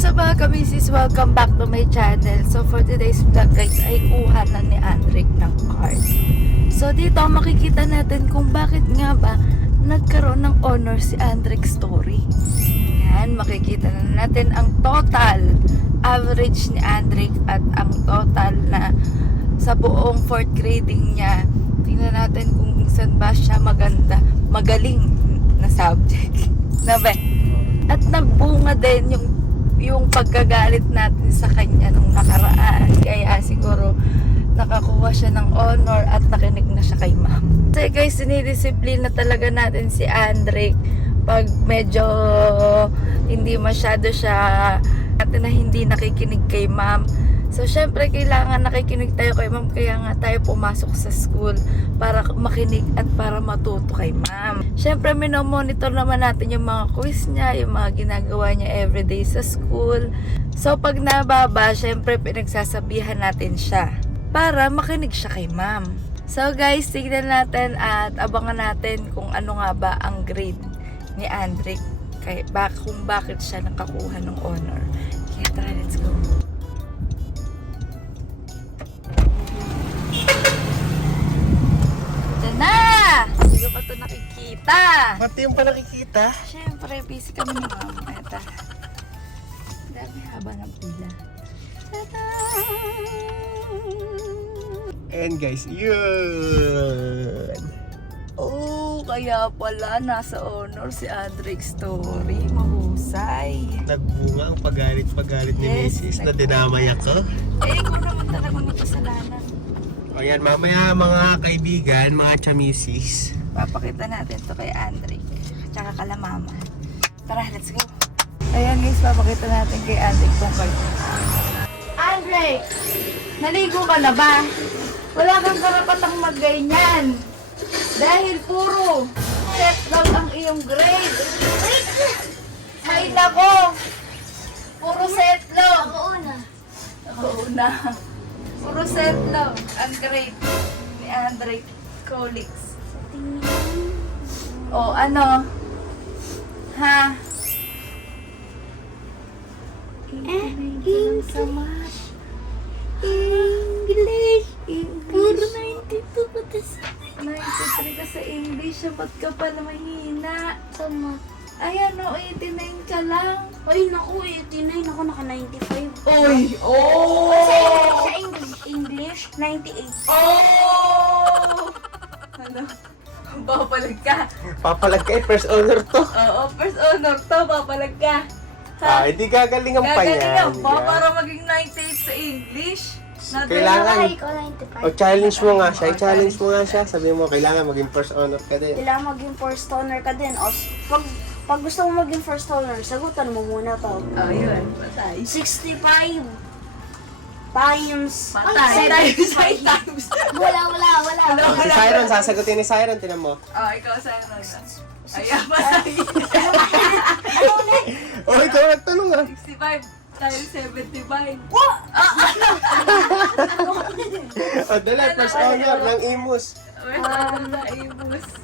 What's up mga kamisis? Welcome back to my channel. So for today's vlog guys ay kuha na ni Andrick ng card. So dito makikita natin kung bakit nga ba nagkaroon ng honor si Andrick Story. Yan, makikita na natin ang total average ni Andrick at ang total na sa buong 4th grading niya. Tingnan natin kung saan ba siya magaling na subject. Nabe. At nagbunga din yung pagkagalit natin sa kanya nung nakaraan. Kaya siguro nakakuha siya ng honor at nakinig na siya kay ma'am. Kasi guys, sinidisiplina talaga natin si Andrick pag medyo hindi masyado siya natin na hindi nakikinig kay ma'am. So syempre kailangan nakikinig tayo kay ma'am, kaya nga tayo pumasok sa school para makinig at para matuto kay ma'am. Syempre minomonitor naman natin yung mga quiz niya, yung mga ginagawa niya everyday sa school. So pag nababa, syempre pinagsasabihan natin siya para makinig siya kay ma'am. So guys, tignan natin at abangan natin kung ano nga ba ang grade ni Andrick, kung bakit siya nakakuha ng honor. Kaya tara, let's go. Na! Hindi ko pa ito nakikita. Ba't yung pa nakikita? Siyempre, busy kami ni ma'am. Eto. Dami haba ng pila. Tada! And guys, yun! Oh, kaya pala nasa honor si Andrick Story. Mahusay. Nagbunga ang pagalit-pagalit ni Yes, Mrs. na dinamay ako. Eh, ikaw naman talaga magkasalanan. O yan, mamaya mga kaibigan, mga chamisis. Papakita natin to kay Andrick. Tsaka kala mama. Tara, let's go. Ayan guys, papakita natin kay Andrick tong card. Andrick! Naligo ka na ba? Wala kang karapatang magganyan. Dahil puro set lang ang iyong grade. Ay nako! Puro set lang. Ako una. Puro set lang ang grade ni Andrick Colix. O ano? Ha? English. Puro 92 pati sa 93 ka sa English. Ba't ka pala mahina? Sama. Ayan o, 89 ka lang. Ay, naku, 89. Ako, naka 95. Uy! Oh! Sa English, 98. Oh! Ano? Babalag ka. Papalag ka first honor to. Oo, first honor to, babalag ka. Hindi gagalingan pa yan. Gagalingan pa Yan. para maging 98 sa English. Kailangan. Ay, ko 95. O challenge mo nga siya. I-challenge mo nga siya. Sabi mo, kailangan maging first honor ka din. Kailangan maging first honor ka din. O, pag gusto mo maging first honor, sagutan mo muna to. Oh, yun. Patay. 65 times... Patay. Times. Wala. Si Siron, sasagutin ni Siron. Tinan mo. Oh, ikaw sa ano. Ayan, patay. Oh, ikaw nagtanong ah. 65 times 75. O, dala, first honor ng Imus. Naibus.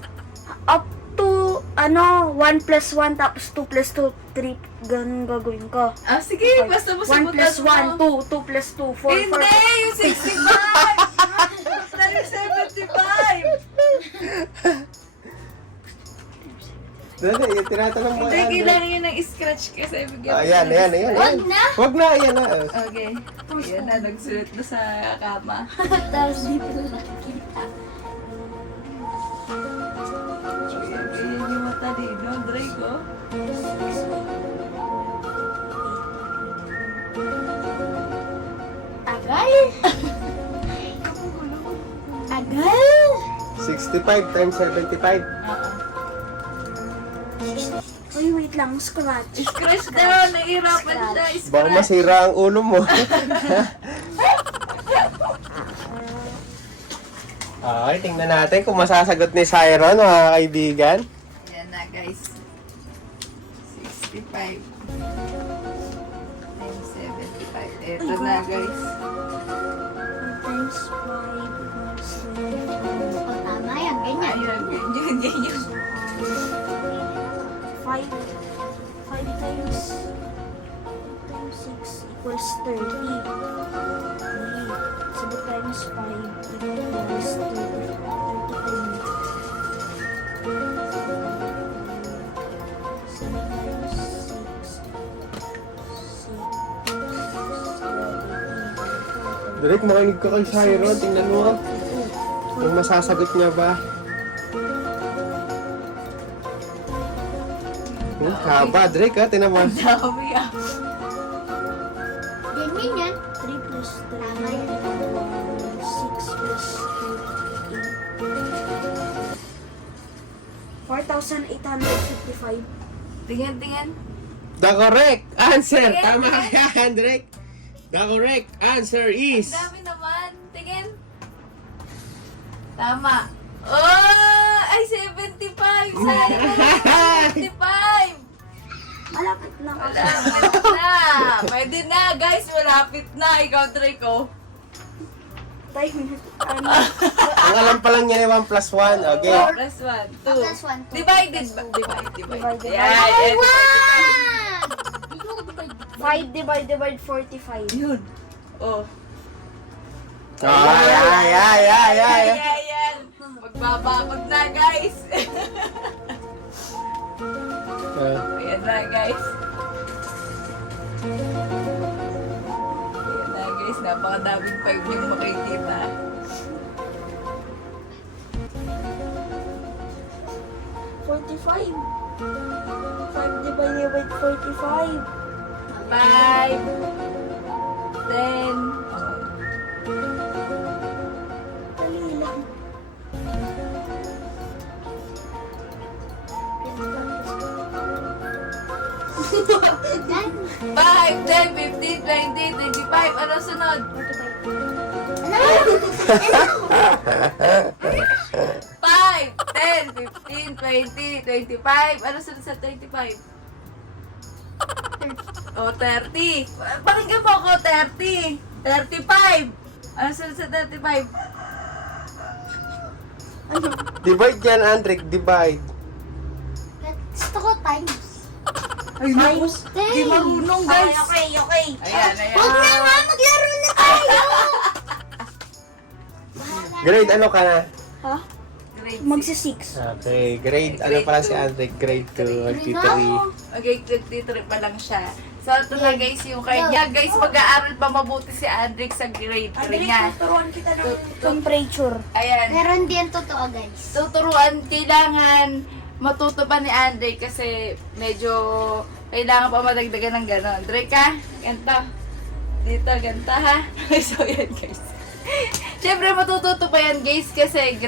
Up to, 1 plus 1 tapos 2 plus 2, 3. Ganun gagawin ko. Ah, sige, basta mo 1 plus 1, 2. 2 plus 2, 4. Hindi, yung 65! Times 75! Dali, yung tinatanong mo. Hindi, kailangan yun ng scratch kasi bigyan. Ayan. Wag na. Wag na, ayan na. Okay. Ayan na, nagsulit na sa kama. Tapos dito na nakikita. Ayan yung matalino, Draco. Agal? Agal? 65 times 75. Uy, wait lang. Scratch. Scratch daw, nahihirapan siya. Baka Scratch. masira ang ulo mo. Okay, tingnan natin kung masasagot ni Siron, mga kaibigan. Ayan na, guys. 65 times 75. Ito na, guys. Times 5 plus 7. Oh, tama yan. Ganyan. Ayun, ganyan. 5 times equals 30. 3. Sabot times 5 equals 35. Direk, makinig ka kay Siron. Tingnan mo. Kung masasagot niya ba. Haba, Direk ha. Tingnan mo. Ang dami ah. Ganyan yan. 3 plus 3 Tama yan. 6 plus 2 4,855. Tingin. The correct answer. Tingin, Tama tingin. yan, Direk. The correct answer is... Ang dami naman. Tingin. Tama. Oh! Ay, 75! Sayang! 75! Malapit na kasi. Malapit na! Pwede na, guys. Malapit na. Ikaw, Draco. Time. Ano? Ang alam pa lang niya ni 1 plus 1. Okay. 4 plus 1, 2. Plus 1, 2. Divided ba? Divide. Divided. Yan. Ay, yan. wow! 5 divided by 45. Yun. Oh. Yan. Magbabakod na, guys. Ayan na, guys. Napakadaming 5 yung makikita. 45. 5 divided by 45. 5, 10, Dali lang. 5, 10, 15, 20, 25. Ano sunod? 5, 10, 15, 20, 25. Ano sunod sa 25? Oh, 30. Pakinggan mo ako, 30. 35. Ano sunod sa 35? Divide yan, Andrek. Divide. Gusto ko times. Ay, naku. Di marunong, guys. Okay. Ayan. Huwag na nga, maglaro na tayo! Grade ano ka na? Ha? Grade 6. Magsi-6. Okay. Grade ano pala si Andrek? Grade 2. Grade 3. Okay, 23 pa lang siya. So, ito na guys yung card niya. Guys, mag-aaral pa mabuti si Andrick sa grade 3 niya. tuturuan kita ng temperature. Ayan. Pero hindi yan totoo, guys. Tuturuan, kailangan matuto pa ni Andrick kasi medyo kailangan pa madagdagan ng gano'n. Drake ha? Ganto. Dito, ganto ha? So, yan guys. Siyempre, matututo pa yan guys kasi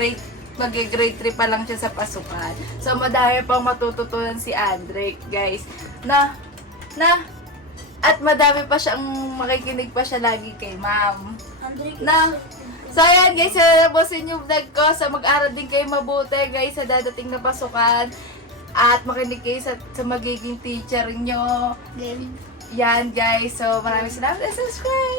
mag-grade 3 pa lang siya sa pasukan. So, madami pang matututunan si Andrick guys. At madami pa siyang makikinig pa siya lagi kay ma'am. So ayan guys, tapusin yung vlog ko. So mag-aral din kayo mabuti guys sa dadating na pasukan. At makinig kayo sa magiging teacher nyo. Game. Yan guys, so maraming salamat sa subscribe.